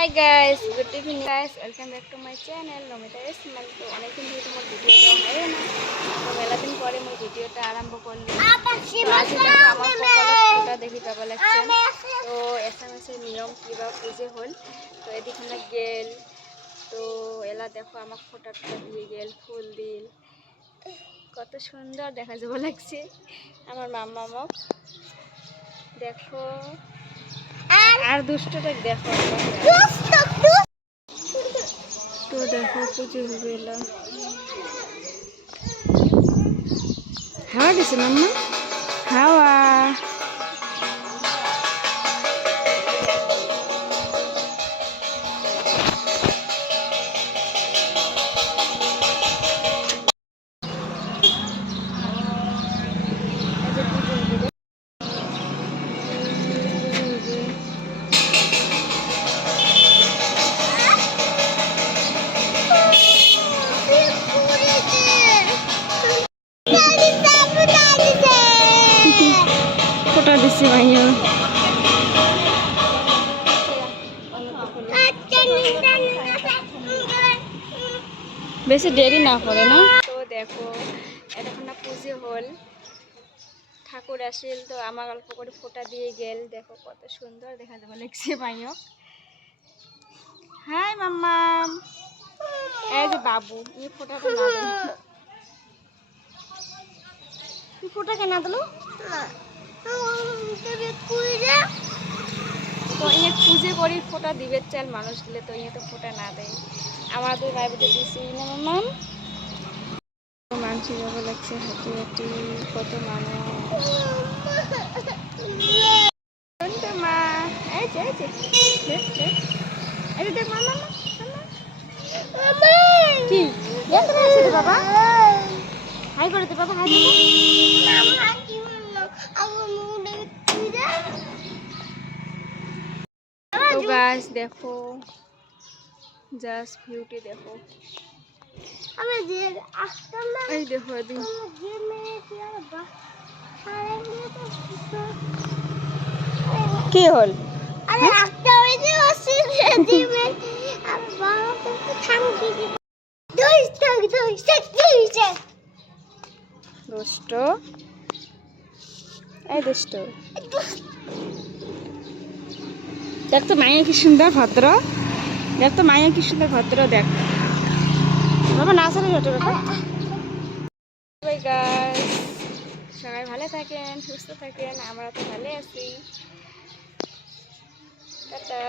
Hi guys good evening guys welcome back to my channel Namita Ismail তো অনেকদিন ধরে তোমার ভিডিও দেওয়া হয় না। তো মেলাদিন পরে মোর ভিডিওটা আরম্ভ করলি আমার কপালত দেখি পাবা লাগছে তো এস এম এস এর নিয়ম কিবা পুজো হল তো এদিকে গেল। তো এলা দেখো আমার ফোটা টোটা দিয়ে গেল ফুল দিল। কত সুন্দর দেখা যাব লাগছে। আমার মাম্মা মক দেখো। আর দুষ্টটা দেখো। তো দেখো পুজো হবে হাওয়া দিছে মাম্মা? হাওয়া। দিছি ভাইয়া বেশি দেরি না করে না? তো দেখো এতক্ষণ না পুজো হল। ঠাকুর আসিল তো আমার অল্প করে ফোটা দিয়ে গেল। দেখো কত সুন্দর দেখা যাবে লাগছে ভাইও হাই মাম্মাম এই যে বাবু এই ফোটাটা না। এই ফোটা কেন দিলো তো ইয়ে পুজো করি, ফোটা দিবে চাল মানুষ দিলে, তো ইয়ে তো ফোটা না দেয়। আমাদের মানসি যাবে লাগছে কত মানুষ? মা তো বাবা? হাই করে দে, বাবা, হাই তো গাছ দেখো জাস্ট বিউটি দেখো। এই দেখো এদিন কি হল? আরে একটা ওই যে ওষুধ দিবে আর তো থামকি দিবে দুই দুই দুই সেট দুই সেট দুষ্ট এই দুষ্ট দেখ তো মায়া কি সুন্দর ভদ্র। দেখ তো মায়া কি সুন্দর ভদ্র, দেখ। বাবা বাবা বাই গাইস সবাই ভালো থাকেন, সুস্থ থাকেন, আমরা তো ভালো আছি। টাটা।